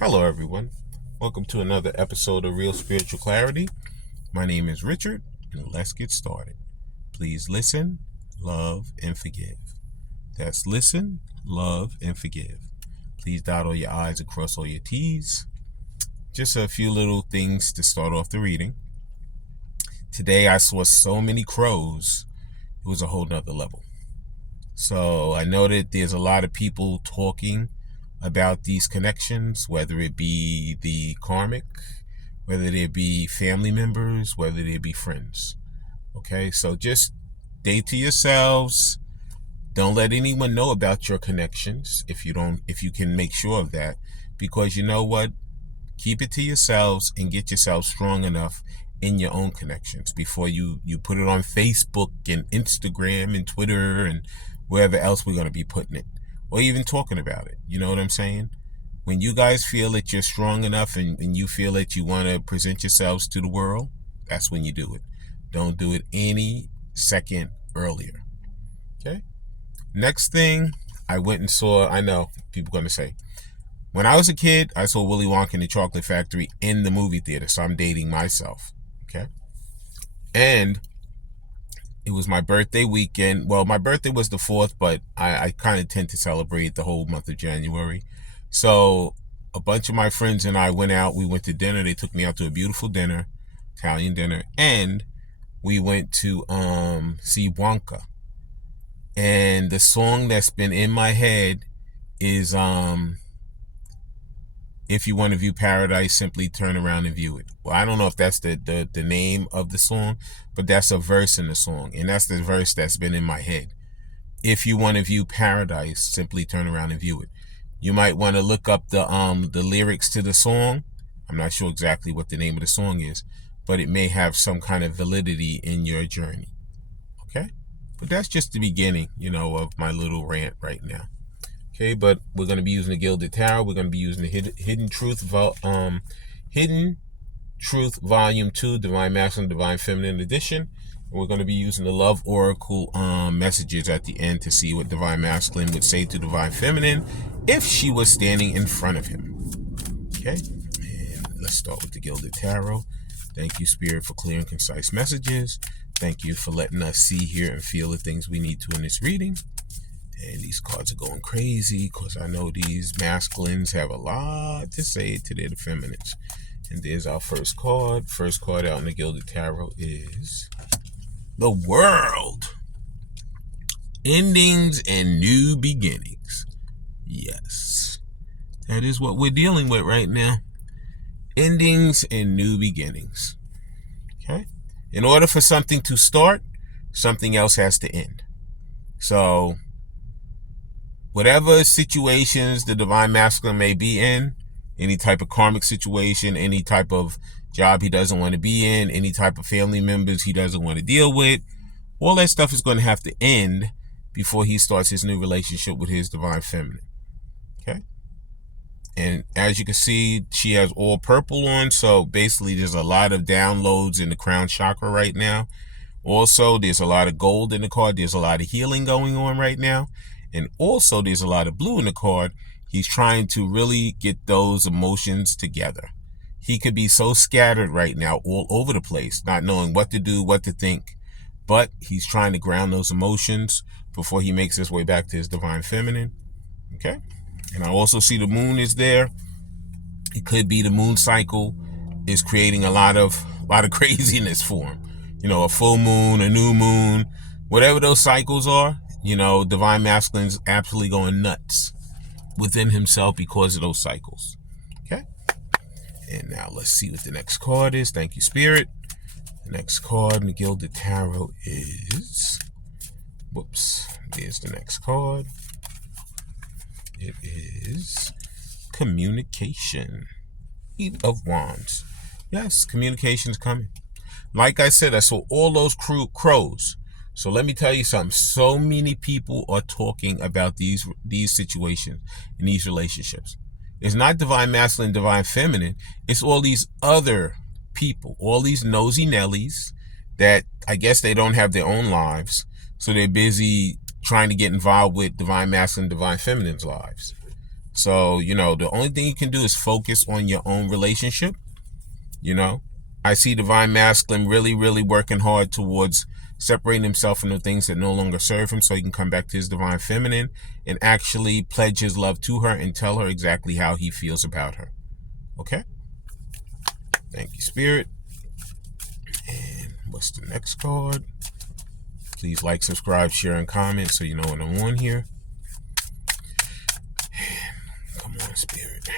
Hello, everyone. Welcome to another episode of Real Spiritual Clarity. My name is Richard, and let's get started. Please listen, love, and forgive. That's listen, love, and forgive. Please dot all your I's and cross all your T's. Just a few little things to start off the reading. Today, I saw so many crows, it was a whole nother level. So I noted there's a lot of people talking about these connections, whether it be the karmic, whether they be family members, whether they be friends. Okay, so just stay to yourselves. Don't let anyone know about your connections if you can make sure of that, because you know what? Keep it to yourselves and get yourselves strong enough in your own connections before you put it on Facebook and Instagram and Twitter and wherever else we're going to be putting it, or even talking about it. You know what I'm saying? When you guys feel that you're strong enough and you feel that you want to present yourselves to the world, that's when you do it. Don't do it any second earlier. Okay? Next thing, I went and saw, I know people are going to say, when I was a kid, I saw Willy Wonka and the Chocolate Factory in the movie theater, so I'm dating myself. Okay? And it was my birthday weekend. Well, my birthday was the 4th, but I kind of tend to celebrate the whole month of January. So a bunch of my friends and I went out. We went to dinner. They took me out to a beautiful dinner, Italian dinner. And we went to see Wonka. And the song that's been in my head is if you want to view paradise, simply turn around and view it. Well, I don't know if that's the name of the song, but that's a verse in the song. And that's the verse that's been in my head. If you want to view paradise, simply turn around and view it. You might want to look up the lyrics to the song. I'm not sure exactly what the name of the song is, but it may have some kind of validity in your journey. Okay? But that's just the beginning, of my little rant right now. Okay, but we're going to be using the Gilded Tarot. We're going to be using the Hidden Truth Volume 2, Divine Masculine, Divine Feminine Edition. And we're going to be using the Love Oracle messages at the end to see what Divine Masculine would say to Divine Feminine if she was standing in front of him. Okay, and let's start with the Gilded Tarot. Thank you, Spirit, for clear and concise messages. Thank you for letting us see, hear, and feel the things we need to in this reading. And these cards are going crazy because I know these masculines have a lot to say to their feminines. And there's our first card. First card out in the Gilded Tarot is the World. Endings and new beginnings. Yes. That is what we're dealing with right now. Endings and new beginnings. Okay? In order for something to start, something else has to end. So whatever situations the Divine Masculine may be in, any type of karmic situation, any type of job he doesn't want to be in, any type of family members he doesn't want to deal with, all that stuff is going to have to end before he starts his new relationship with his Divine Feminine. Okay? And as you can see, she has all purple on, so basically there's a lot of downloads in the crown chakra right now. Also, there's a lot of gold in the card. There's a lot of healing going on right now. And also there's a lot of blue in the card. He's trying to really get those emotions together. He could be so scattered right now, all over the place, not knowing what to do, what to think. But he's trying to ground those emotions before he makes his way back to his Divine Feminine. Okay? And I also see the moon is there. It could be the moon cycle is creating a lot of craziness for him. A full moon, a new moon, whatever those cycles are. Divine Masculine's absolutely going nuts within himself because of those cycles. Okay? And now let's see what the next card is. Thank you, Spirit. The next card in the Gilded Tarot is... There's the next card. It is communication. Eight of Wands. Yes, communication is coming. Like I said, I saw all those crows. So let me tell you something. So many people are talking about these situations and these relationships. It's not Divine Masculine, Divine Feminine. It's all these other people, all these nosy Nellies that I guess they don't have their own lives. So they're busy trying to get involved with Divine Masculine, Divine Feminine's lives. So, the only thing you can do is focus on your own relationship. I see divine masculine really, really working hard towards separating himself from the things that no longer serve him so he can come back to his divine feminine and actually pledge his love to her and tell her exactly how he feels about her. Okay? Thank you, Spirit. And what's the next card? Please like, subscribe, share, and comment so you know when I'm on here. Come on, Spirit.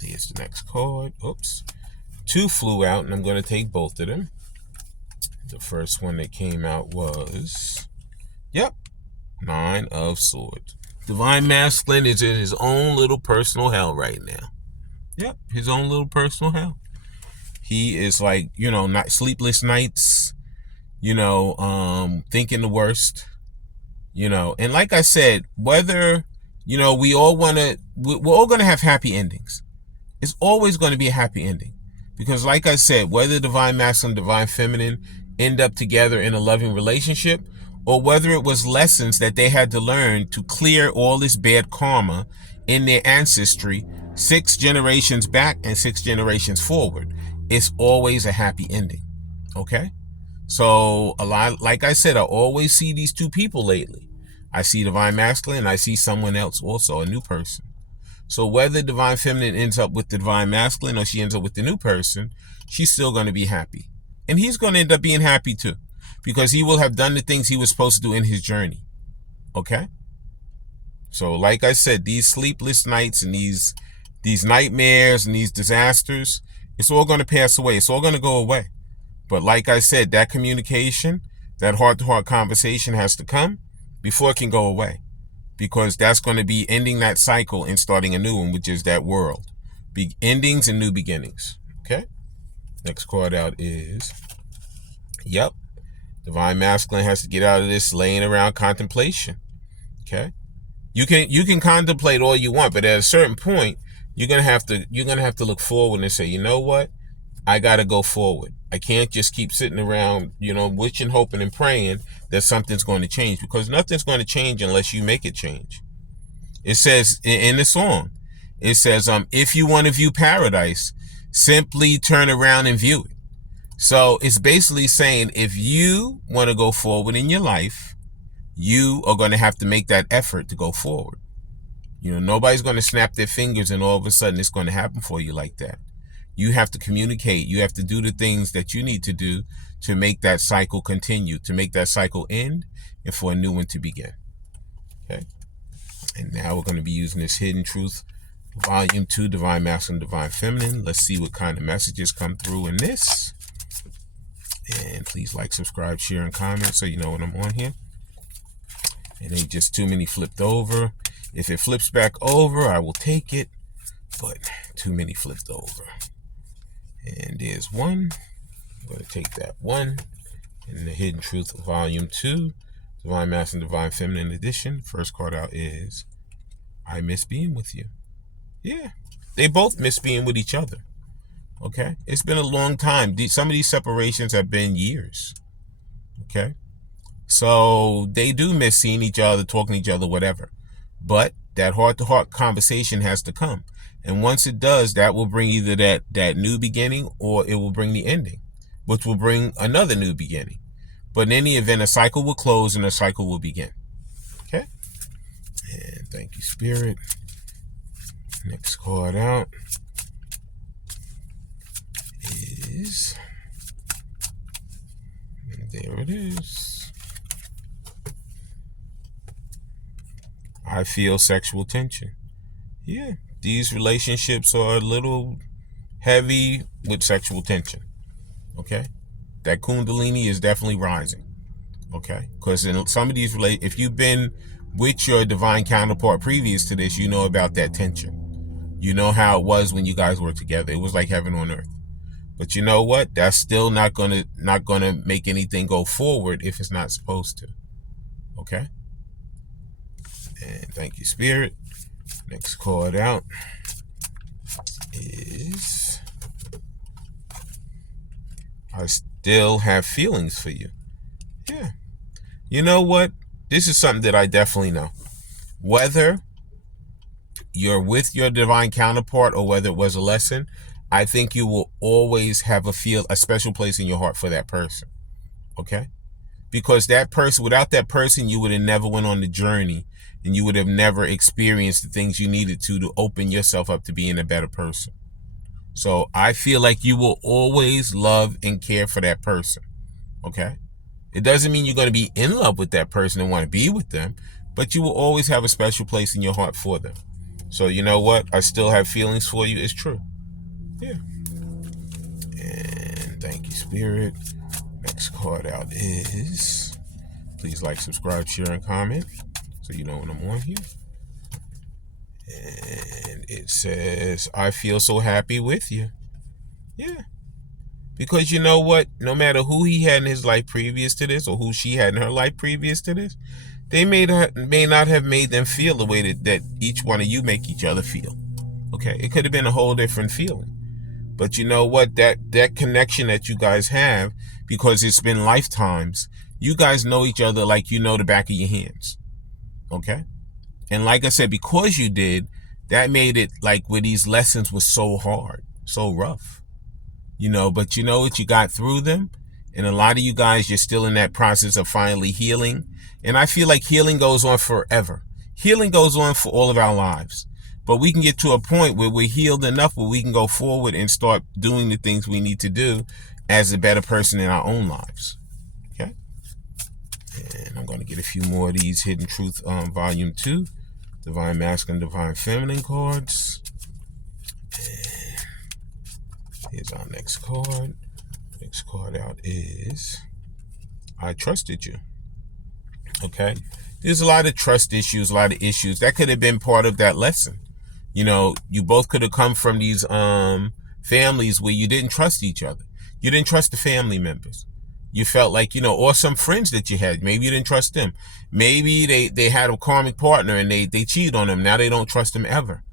Here's the next card. Oops. 2 flew out, and I'm going to take both of them. The first one that came out was, 9 of Swords. Divine Masculine is in his own little personal hell right now. His own little personal hell. He is like, not sleepless nights, thinking the worst, and like I said, whether, we're all going to have happy endings. It's always going to be a happy ending because like I said, whether divine masculine, divine feminine end up together in a loving relationship or whether it was lessons that they had to learn to clear all this bad karma in their ancestry 6 generations back and 6 generations forward, it's always a happy ending. Okay? So a lot, like I said, I always see these 2 people lately. I see divine masculine and I see someone else also, a new person. So whether divine feminine ends up with the divine masculine or she ends up with the new person, she's still going to be happy. And he's going to end up being happy too, because he will have done the things he was supposed to do in his journey. Okay? So like I said, these sleepless nights and these nightmares and these disasters, it's all going to pass away. It's all going to go away. But like I said, that communication, that heart-to-heart conversation has to come before it can go away. Because that's going to be ending that cycle and starting a new one, which is that world. Endings and new beginnings. Okay? Next card out is, divine masculine has to get out of this laying around contemplation. Okay? You can contemplate all you want, but at a certain point, you're gonna have to look forward and say, you know what? I gotta go forward. I can't just keep sitting around, wishing, hoping, and praying that something's going to change, because nothing's going to change unless you make it change. It says in the song, it says, if you want to view paradise, simply turn around and view it. So it's basically saying, if you want to go forward in your life, you are going to have to make that effort to go forward. Nobody's going to snap their fingers and all of a sudden it's going to happen for you like that. You have to communicate. You have to do the things that you need to do to make that cycle continue, to make that cycle end, and for a new one to begin. Okay. And now we're going to be using this Hidden Truth, Volume 2, Divine Masculine, Divine Feminine. Let's see what kind of messages come through in this. And please like, subscribe, share, and comment so you know when I'm on here. And ain't just too many flipped over. If it flips back over, I will take it. But too many flipped over. And there's one. I'm going to take that one. In the Hidden Truth, Volume 2, Divine Masculine, Divine Feminine Edition. First card out is, I miss being with you. Yeah, they both miss being with each other. Okay, it's been a long time. Some of these separations have been years. Okay, so they do miss seeing each other, talking to each other, whatever. But that heart-to-heart conversation has to come. And once it does, that will bring either that new beginning or it will bring the ending, which will bring another new beginning. But in any event, a cycle will close and a cycle will begin. Okay? And thank you, Spirit. Next card out is, there it is. I feel sexual tension. Yeah, these relationships are a little heavy with sexual tension. Okay? That Kundalini is definitely rising. Okay? Because in some of these if you've been with your divine counterpart previous to this, you know about that tension. You know how it was when you guys were together. It was like heaven on earth. But you know what? That's still not gonna make anything go forward if it's not supposed to. Okay? And thank you, Spirit. Next card out is, I still have feelings for you. Yeah. You know what? This is something that I definitely know. whether you're with your divine counterpart or whether it was a lesson, I think you will always have a special place in your heart for that person. Okay? Because that person, without that person, you would have never went on the journey, and you would have never experienced the things you needed to open yourself up to being a better person. So I feel like you will always love and care for that person. Okay? It doesn't mean you're going to be in love with that person and want to be with them, but you will always have a special place in your heart for them. So you know what? I still have feelings for you. It's true. Yeah. And thank you, Spirit. Next card out is, please like, subscribe, share, and comment so you know when I'm on here. And it says, I feel so happy with you. Yeah. Because you know what? No matter who he had in his life previous to this or who she had in her life previous to this, they may not have made them feel the way that each one of you make each other feel. Okay? It could have been a whole different feeling. But you know what? That connection that you guys have, because it's been lifetimes, you guys know each other like you know the back of your hands. Okay? And like I said, because you did, that made it like where these lessons were so hard, so rough. You know, but you know what? You got through them. And a lot of you guys, you're still in that process of finally healing. And I feel like healing goes on forever. Healing goes on for all of our lives. But we can get to a point where we're healed enough where we can go forward and start doing the things we need to do as a better person in our own lives. Okay? And I'm going to get a few more of these Hidden Truth Volume 2. Divine Masculine, Divine Feminine cards. And here's our next card. Next card out is, I trusted you. Okay? There's a lot of trust issues, a lot of issues. That could have been part of that lesson. You know, you both could have come from these families where you didn't trust each other. You didn't trust the family members. You felt like, you know, or some friends that you had, maybe you didn't trust them. Maybe they had a karmic partner and they cheated on them. Now they don't trust them ever.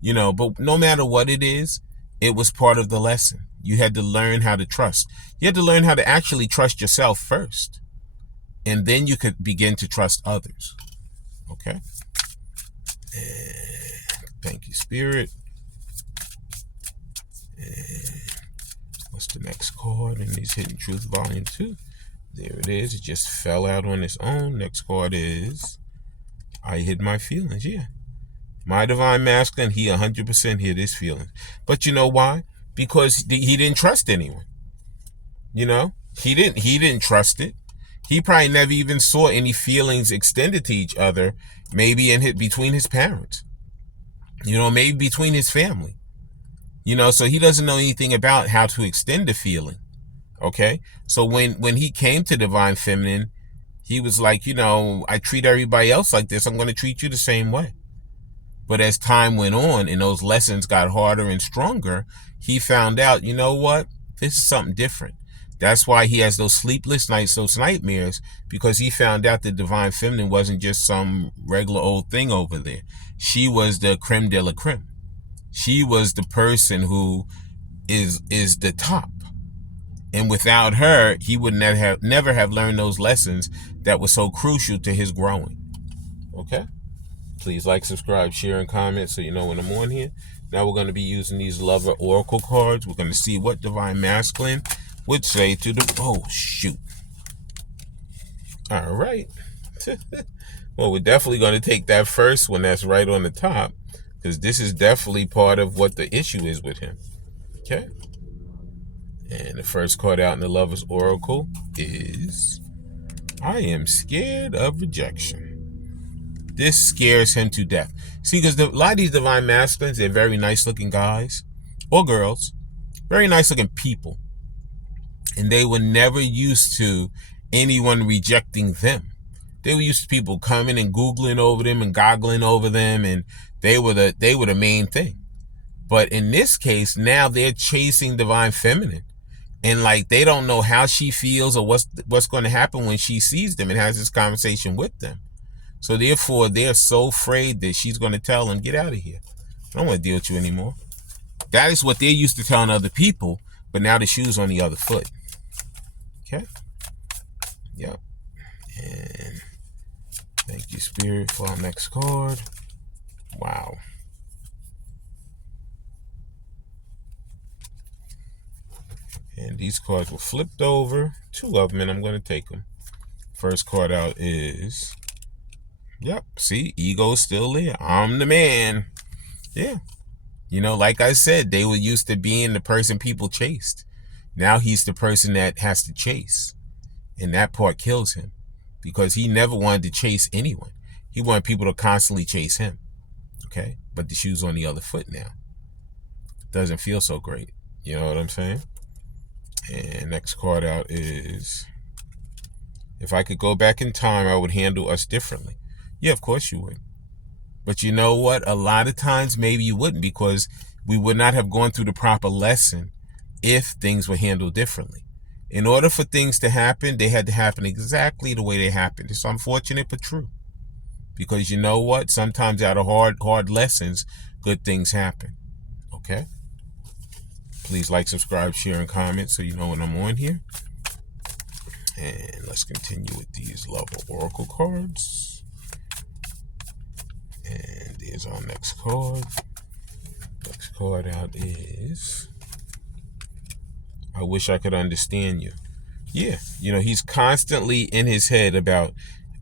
You know, but no matter what it is, it was part of the lesson. You had to learn how to trust. You had to learn how to actually trust yourself first. And then you could begin to trust others. Okay? And thank you, Spirit. And what's the next card in these Hidden Truth Volume 2? There it is. It just fell out on its own. Next card is, I hid my feelings. Yeah. My Divine Masculine, he 100% hid his feelings. But you know why? Because he didn't trust anyone. You know? He didn't trust it. He probably never even saw any feelings extended to each other, maybe between his parents. You know, maybe between his family. You know, so he doesn't know anything about how to extend a feeling. Okay? So when he came to Divine Feminine, he was like, you know, I treat everybody else like this, I'm going to treat you the same way. But as time went on and those lessons got harder and stronger, he found out, you know what? This is something different. That's why he has those sleepless nights, those nightmares, because he found out that Divine Feminine wasn't just some regular old thing over there. She was the creme de la creme. She was the person who is the top. And without her, he would never have learned those lessons that were so crucial to his growing. Okay? Please like, subscribe, share, and comment so you know when I'm on here. Now we're going to be using these Lover Oracle cards. We're going to see what Divine Masculine would say to the... Oh, shoot. All right. Well, we're definitely going to take that first one that's right on the top, because this is definitely part of what the issue is with him. Okay? And the first card out in the Lover's Oracle is, I am scared of rejection. This scares him to death. See, because a lot of these Divine Masculines, they're very nice looking guys or girls, very nice looking people. And they were never used to anyone rejecting them. They were used to people coming and Googling over them and goggling over them, and they were the main thing. But in this case, now they're chasing Divine Feminine. And like, they don't know how she feels or what's going to happen when she sees them and has this conversation with them. So therefore, they're so afraid that she's going to tell them, get out of here. I don't want to deal with you anymore. That is what they're used to telling other people, but now the shoe's on the other foot. Okay? Yep. And Thank you, Spirit, for our next card. Wow. And these cards were flipped over. 2 of them, and I'm going to take them. First card out is... Yep, see? Ego's still there. I'm the man. Yeah. You know, like I said, they were used to being the person people chased. Now he's the person that has to chase. And that part kills him. Because he never wanted to chase anyone. He wanted people to constantly chase him. Okay? But the shoe's on the other foot now. Doesn't feel so great. You know what I'm saying? And next card out is... If I could go back in time, I would handle us differently. Yeah, of course you would. But you know what? A lot of times maybe you wouldn't, because we would not have gone through the proper lesson if things were handled differently. In order for things to happen, they had to happen exactly the way they happened. It's unfortunate but true. Because you know what? Sometimes out of hard lessons, good things happen. Okay? Please like, subscribe, share, and comment so you know when I'm on here. And let's continue with these Love Oracle cards. And there's our next card. Next card out is... I wish I could understand you. Yeah, you know, he's constantly in his head about,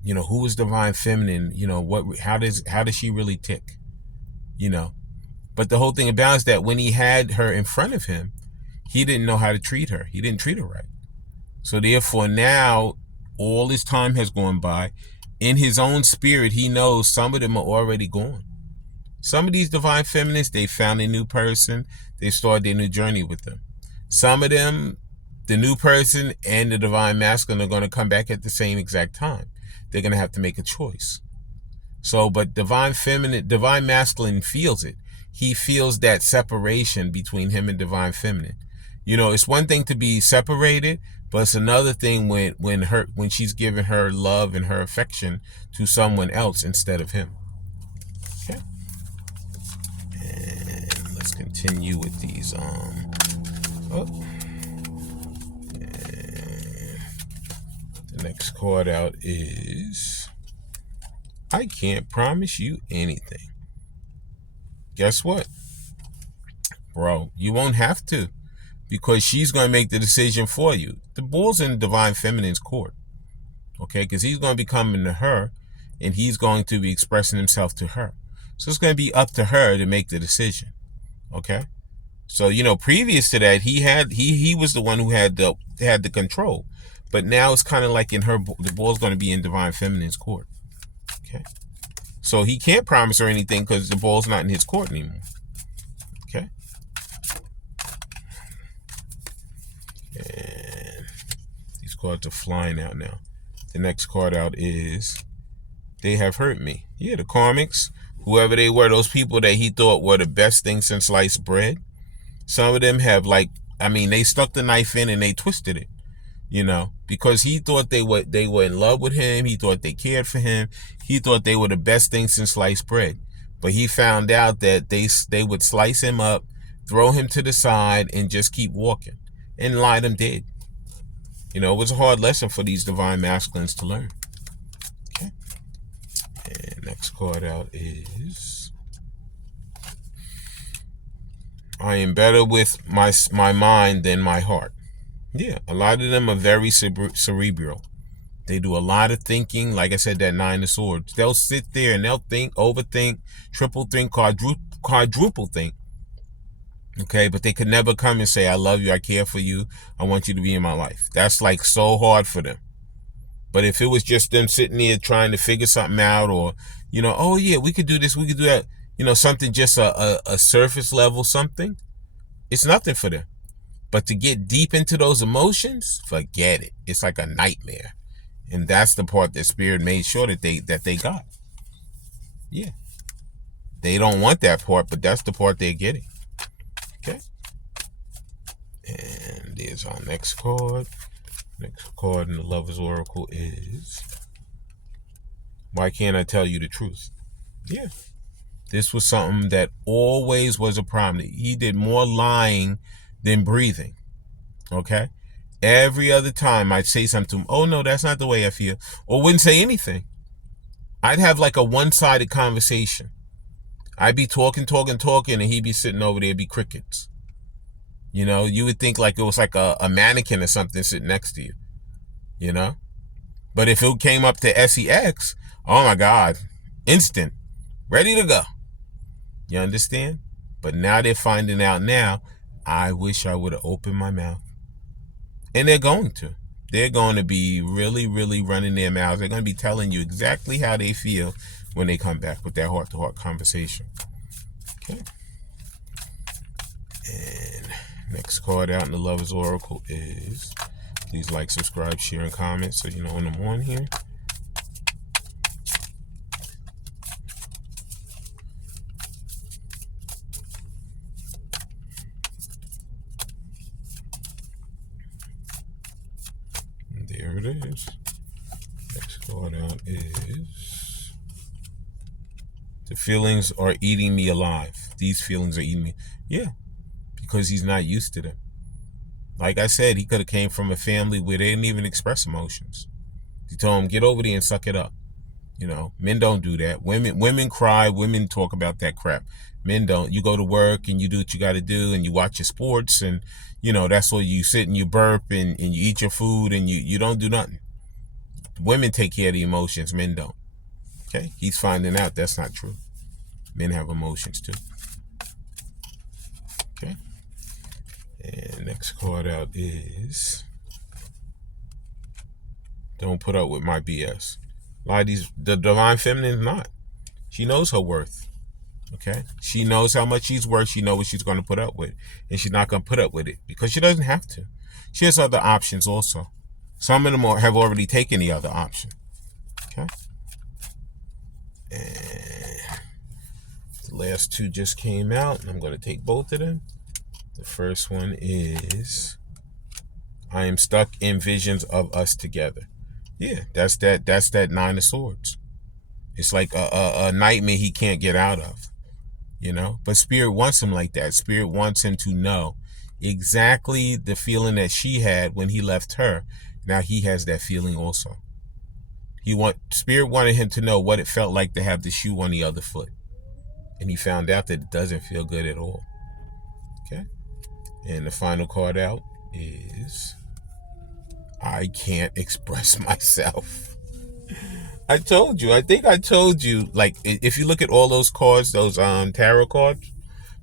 you know, who is Divine Feminine? You know, how does she really tick? You know, but the whole thing about it is that when he had her in front of him, he didn't know how to treat her. He didn't treat her right. So therefore now, all this time has gone by. In his own spirit, he knows some of them are already gone. Some of these Divine Feminines, they found a new person. They started their new journey with them. Some of them, the new person and the Divine Masculine are going to come back at the same exact time. They're going to have to make a choice. So, but Divine Masculine feels it. He feels that separation between him and Divine Feminine. You know, it's one thing to be separated, but it's another thing when she's giving her love and her affection to someone else instead of him. Okay. And let's continue with these. The next card out is... I can't promise you anything. Guess what? Bro, you won't have to, because she's going to make the decision for you. The ball's in Divine Feminine's court. Okay? Because he's going to be coming to her, and he's going to be expressing himself to her. So it's going to be up to her to make the decision. Okay? So, you know, previous to that, he was the one who had the control. But now it's kind of like the ball's going to be in Divine Feminine's court. Okay. So he can't promise her anything because the ball's not in his court anymore. Okay. And these cards are flying out now. The next card out is They Have Hurt Me. Yeah, the karmics, whoever they were, those people that he thought were the best thing since sliced bread. Some of them have, like, I mean, they stuck the knife in and they twisted it, you know, because he thought they were in love with him. He thought they cared for him. He thought they were the best thing since sliced bread. But he found out that they would slice him up, throw him to the side, and just keep walking, and lie them dead. You know, it was a hard lesson for these Divine Masculines to learn. Okay. And next card out is... I am better with my mind than my heart. Yeah, a lot of them are very cerebral. They do a lot of thinking. Like I said, that 9 of Swords. They'll sit there and they'll think, overthink, triple think, quadruple think. Okay, but they could never come and say, I love you, I care for you, I want you to be in my life. That's like so hard for them. But if it was just them sitting there trying to figure something out, or, you know, oh yeah, we could do this, we could do that, you know, something just a surface level something, it's nothing for them. But to get deep into those emotions, forget it. It's like a nightmare. And that's the part that Spirit made sure that they got. Yeah. They don't want that part, but that's the part they're getting. Okay. And there's our next card. Next card in the Lover's Oracle is... Why can't I tell you the truth? Yeah. This was something that always was a problem. He did more lying than breathing. Okay? Every other time I'd say something to him, oh no, that's not the way I feel. Or wouldn't say anything. I'd have like a one-sided conversation. I'd be talking, and he'd be sitting over there, be crickets. You know, you would think like it was like a mannequin or something sitting next to you, you know? But if it came up to SEX, oh my God, instant, ready to go. You understand? But now they're finding out now, I wish I would have opened my mouth. And they're going to. They're going to be really, really running their mouths. They're going to be telling you exactly how they feel when they come back with that heart-to-heart conversation. Okay. And next card out in the Lover's Oracle is, please like, subscribe, share, and comment so you know when I'm on here. And there it is. Next card out is, the feelings are eating me alive. These feelings are eating me. Yeah, because he's not used to them. Like I said, he could have came from a family where they didn't even express emotions. He told him, get over there and suck it up. You know, men don't do that. Women cry. Women talk about that crap. Men don't. You go to work and you do what you got to do and you watch your sports and, you know, that's what you sit and you burp and you eat your food and you don't do nothing. Women take care of the emotions. Men don't. Okay? He's finding out that's not true. Men have emotions too. Okay? And next card out is, don't put up with my BS. A lot of these, the divine feminine is not. She knows her worth. Okay? She knows how much she's worth. She knows what she's going to put up with. And she's not going to put up with it because she doesn't have to. She has other options also. Some of them have already taken the other option. Okay? And the last two just came out. And I'm going to take both of them. The first one is, I am stuck in visions of us together. Yeah, that's that Nine of Swords. It's like a nightmare he can't get out of, you know? But Spirit wants him like that. Spirit wants him to know exactly the feeling that she had when he left her. Now he has that feeling also. Spirit wanted him to know what it felt like to have the shoe on the other foot. And he found out that it doesn't feel good at all. Okay? And the final card out is, I can't express myself. I told you. I think I told you, like, if you look at all those cards, those tarot cards,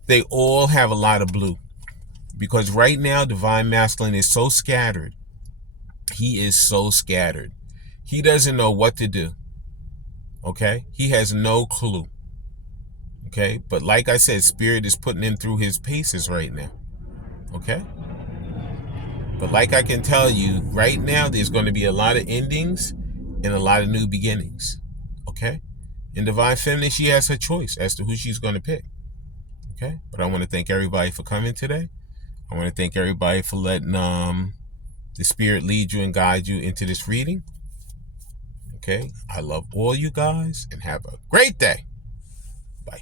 they all have a lot of blue. Because right now, Divine Masculine is so scattered. He is so scattered. He doesn't know what to do. Okay? He has no clue. Okay? But like I said, Spirit is putting him through his paces right now. Okay? But like I can tell you, right now, there's going to be a lot of endings and a lot of new beginnings. Okay? In Divine Feminine, she has her choice as to who she's going to pick. Okay? But I want to thank everybody for coming today. I want to thank everybody for letting the Spirit lead you and guide you into this reading. Okay? I love all you guys and have a great day. Bye.